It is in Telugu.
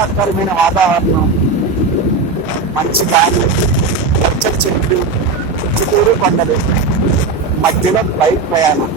ఆహ్లాదకరమైన వాతావరణం, మంచి గాలి, పచ్చని చెట్లు, చుట్టూరు కొండలు, మధ్యలో బైక్ ప్రయాణం.